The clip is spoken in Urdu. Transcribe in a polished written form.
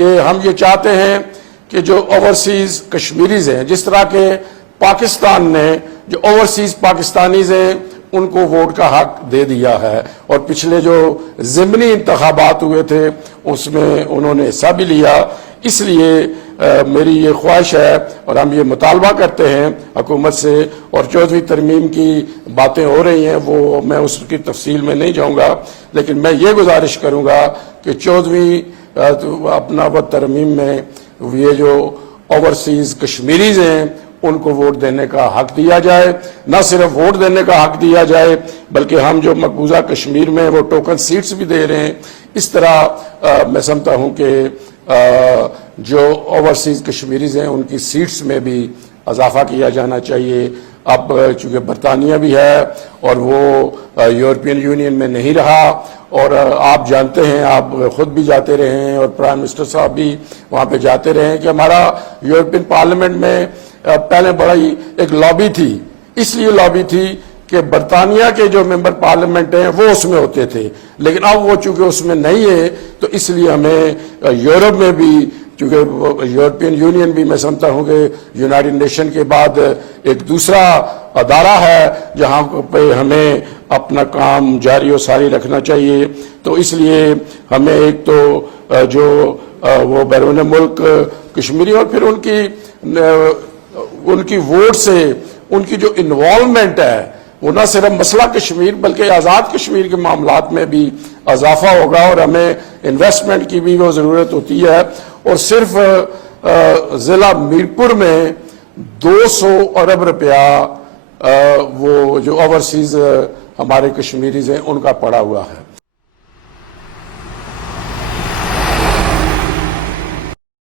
کہ ہم یہ چاہتے ہیں کہ جو اوورسیز کشمیریز ہیں، جس طرح کے پاکستان نے جو اوورسیز پاکستانیز ہیں ان کو ووٹ کا حق دے دیا ہے، اور پچھلے جو ضمنی انتخابات ہوئے تھے اس میں انہوں نے حصہ بھی لیا۔ اس لیے میری یہ خواہش ہے اور ہم یہ مطالبہ کرتے ہیں حکومت سے، اور 14ویں ترمیم کی باتیں ہو رہی ہیں، وہ میں اس کی تفصیل میں نہیں جاؤں گا، لیکن میں یہ گزارش کروں گا کہ 14ویں اپنا وہ ترمیم میں یہ جو اوورسیز کشمیریز ہیں ان کو ووٹ دینے کا حق دیا جائے، نہ صرف ووٹ دینے کا حق دیا جائے بلکہ ہم جو مقبوضہ کشمیر میں وہ ٹوکن سیٹس بھی دے رہے ہیں۔ اس طرح میں سمجھتا ہوں کہ جو اوورسیز کشمیریز ہیں ان کی سیٹس میں بھی اضافہ کیا جانا چاہیے۔ اب چونکہ برطانیہ بھی ہے اور وہ یورپین یونین میں نہیں رہا، اور آپ جانتے ہیں، آپ خود بھی جاتے رہے ہیں اور پرائم منسٹر صاحب بھی وہاں پہ جاتے رہے ہیں کہ ہمارا یورپین پارلیمنٹ میں پہلے بڑی ایک لابی تھی، اس لیے لابی تھی کہ برطانیہ کے جو ممبر پارلیمنٹ ہیں وہ اس میں ہوتے تھے، لیکن اب وہ چونکہ اس میں نہیں ہے تو اس لیے ہمیں یورپ میں بھی، چونکہ یورپین یونین بھی میں سمجھتا ہوں کہ یونائٹڈ نیشن کے بعد ایک دوسرا ادارہ ہے جہاں پہ ہمیں اپنا کام جاری و ساری رکھنا چاہیے۔ تو اس لیے ہمیں ایک تو جو وہ بیرون ملک کشمیری، اور پھر ان کی ووٹ سے ان کی جو انوالومنٹ ہے وہ نہ صرف مسئلہ کشمیر بلکہ آزاد کشمیر کے معاملات میں بھی اضافہ ہوگا، اور ہمیں انویسٹمنٹ کی بھی وہ ضرورت ہوتی ہے۔ اور صرف ضلع میرپور میں 200 ارب روپیہ وہ جو اوورسیز ہمارے کشمیریز ہیں ان کا پڑا ہوا ہے۔